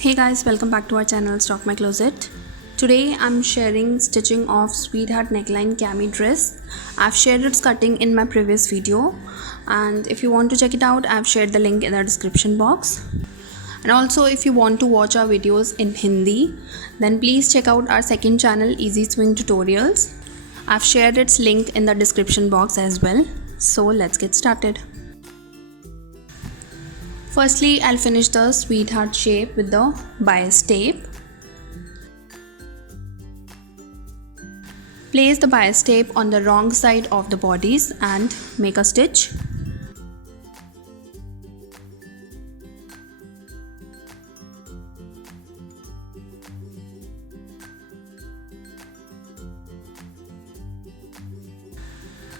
Hey guys, welcome back to our channel Stalk My Closet. Today I'm sharing stitching of Sweetheart neckline cami dress. I've shared its cutting in my previous video, and if you want to check it out, I've shared the link in the description box. And also, if you want to watch our videos in Hindi, then please check out our second channel Easy Swing Tutorials. I've shared its link in the description box as well. So let's get started. Firstly, I'll finish the sweetheart shape with the bias tape. Place the bias tape on the wrong side of the bodies and make a stitch.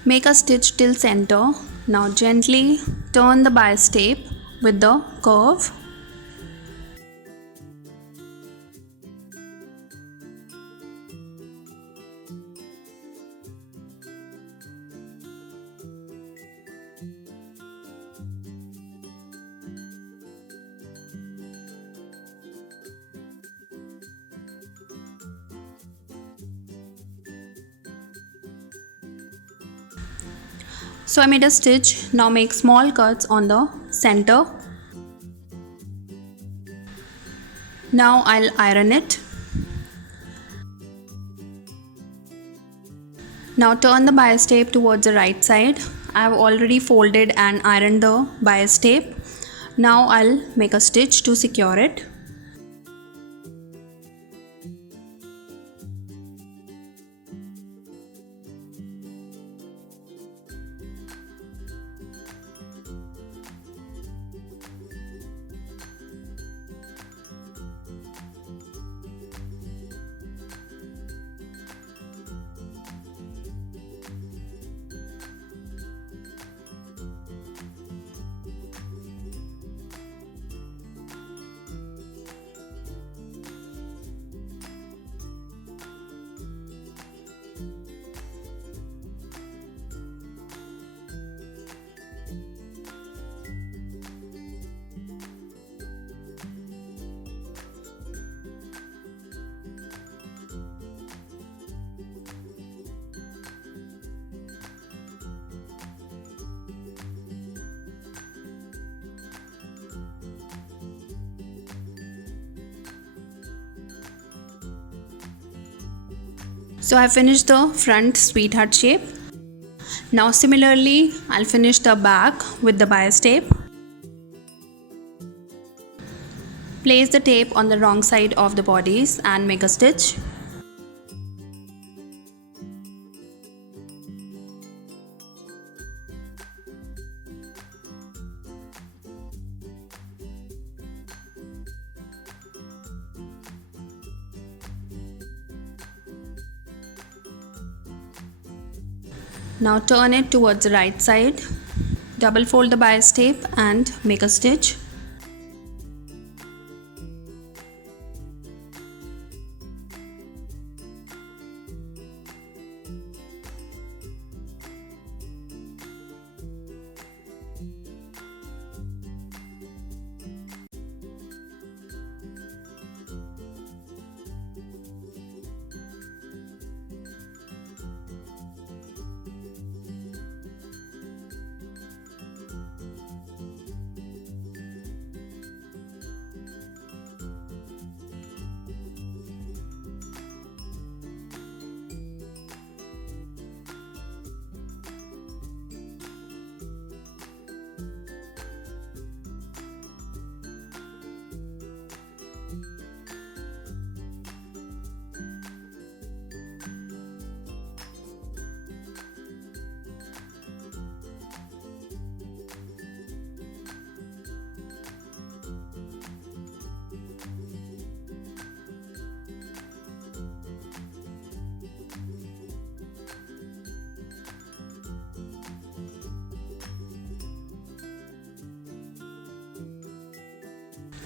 Make a stitch till center. Now gently turn the bias tape with the curve. So I made a stitch. Now make small cuts on the center. Now I'll iron it. Now turn the bias tape towards the right side. I have already folded and ironed the bias tape. Now I'll make a stitch to secure it. So I finished the front sweetheart shape. Now similarly, I'll finish the back with the bias tape. Place the tape on the wrong side of the bodies and make a stitch. Now turn it towards the right side. Double fold the bias tape and make a stitch.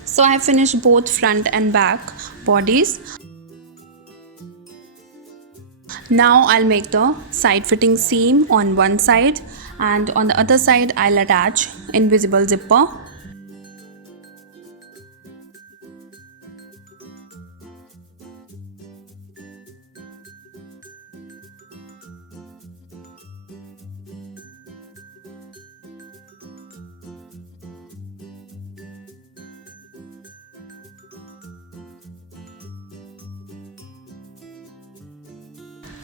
So I have finished both front and back bodies. Now I'll make the side fitting seam on one side, and on the other side I'll attach invisible zipper.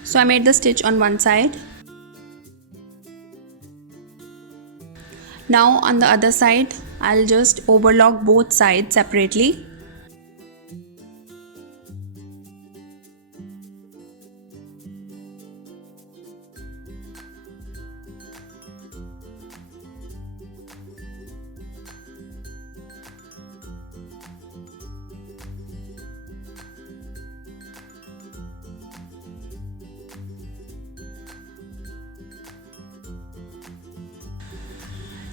So I made the stitch on one side. Now on the other side, I'll just overlock both sides separately.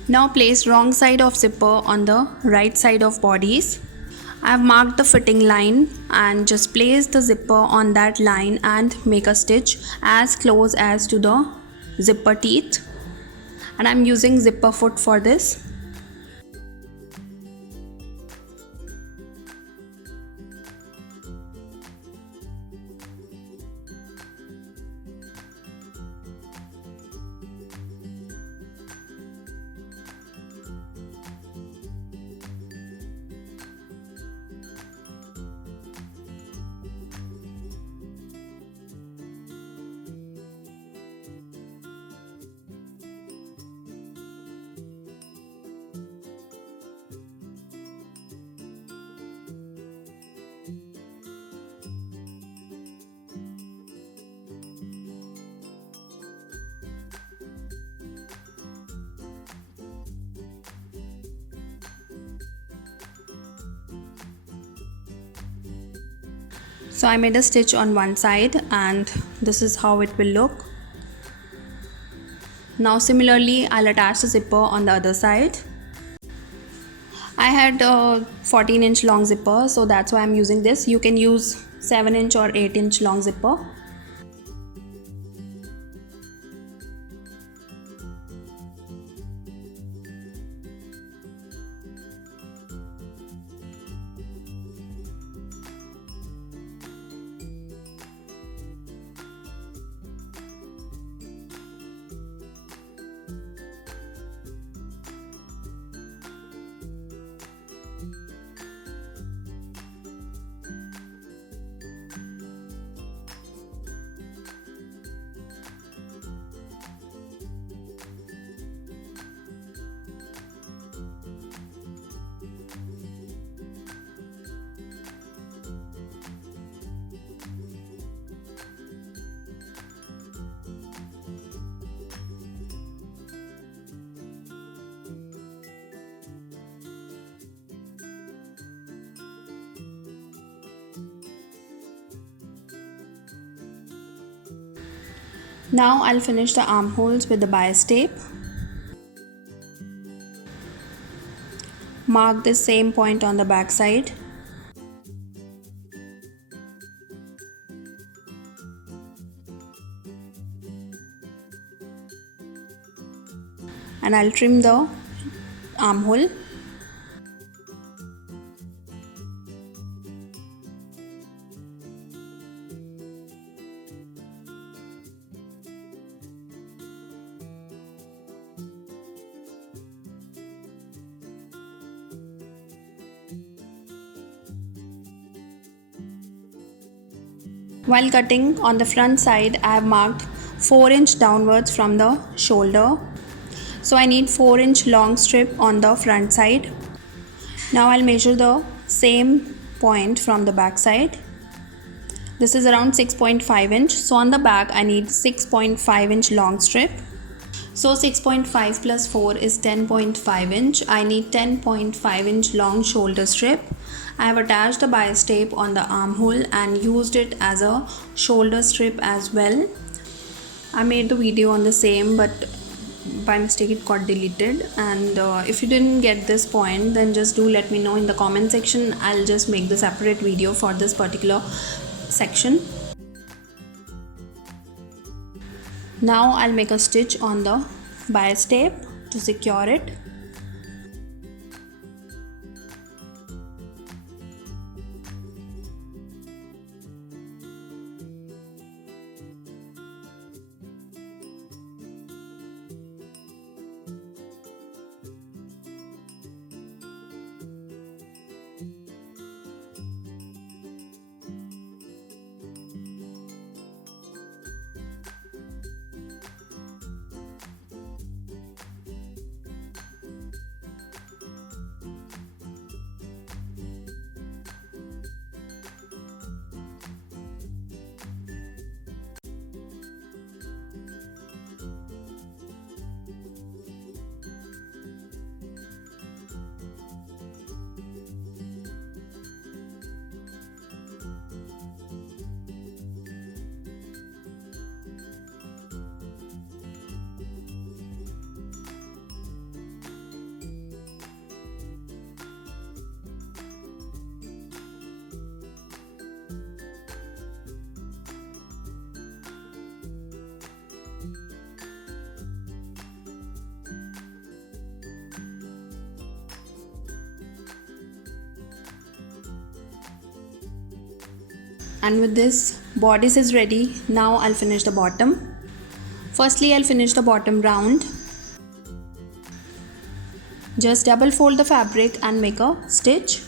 Now place wrong side of zipper on the right side of bodies. I have marked the fitting line and just place the zipper on that line and make a stitch as close as to the zipper teeth. And I'm using zipper foot for this. So I made a stitch on one side and this is how it will look. Now similarly I'll attach the zipper on the other side. I had a 14-inch long zipper, so that's why I'm using this. You can use 7-inch or 8-inch long zipper. Now I'll finish the armholes with the bias tape. Mark the same point on the back side. And I'll trim the armhole. While cutting on the front side, I have marked 4-inch downwards from the shoulder. So I need 4-inch long strip on the front side. Now I'll measure the same point from the back side. This is around 6.5 inch. So on the back I need 6.5 inch long strip. So 6.5 plus 4 is 10.5 inch. I need 10.5 inch long shoulder strip. I have attached the bias tape on the armhole and used it as a shoulder strip as well. I made the video on the same, but by mistake it got deleted, and if you didn't get this point, then just do let me know in the comment section. I'll just make the separate video for this particular section. Now I'll make a stitch on the bias tape to secure it. And with this, bodice is ready. Now I'll finish the bottom. Firstly, I'll finish the bottom round. Just double fold the fabric and make a stitch.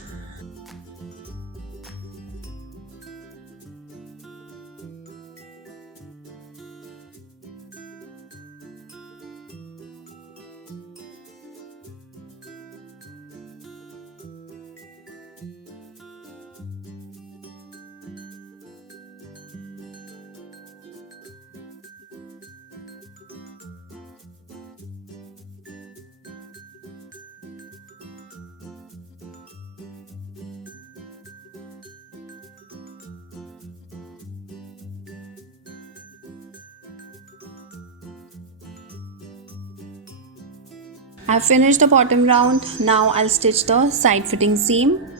I've finished the bottom round. Now I'll stitch the side fitting seam.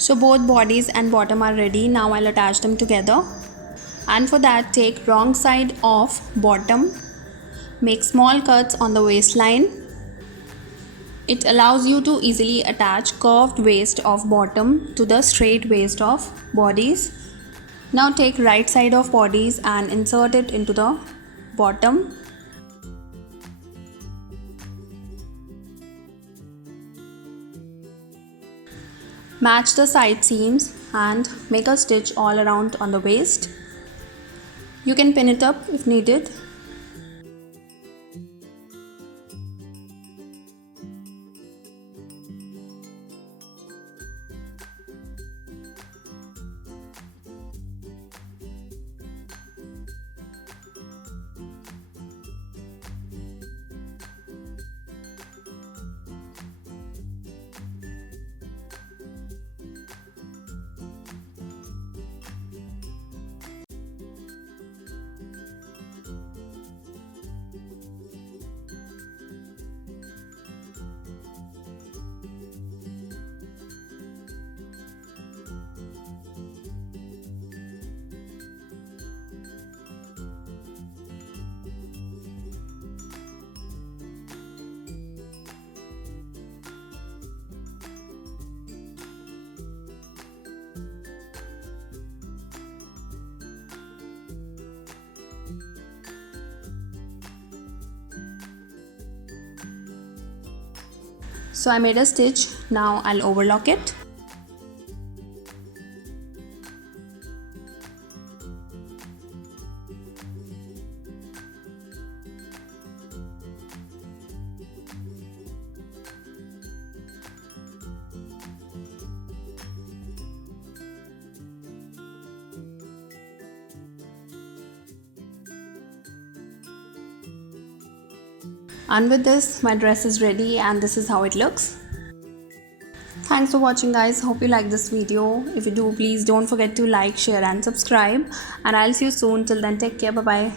So both bodies and bottom are ready. Now I'll attach them together. And for that, take wrong side of bottom. Make small cuts on the waistline. It allows you to easily attach curved waist of bottom to the straight waist of bodies. Now take right side of bodies and insert it into the bottom. Match the side seams and make a stitch all around on the waist. You can pin it up if needed. So I made a stitch. Now I'll overlock it. And with this, my dress is ready and this is how it looks. Thanks for watching guys. Hope you like this video. If you do, please don't forget to like, share and subscribe. And I'll see you soon. Till then, take care. Bye bye.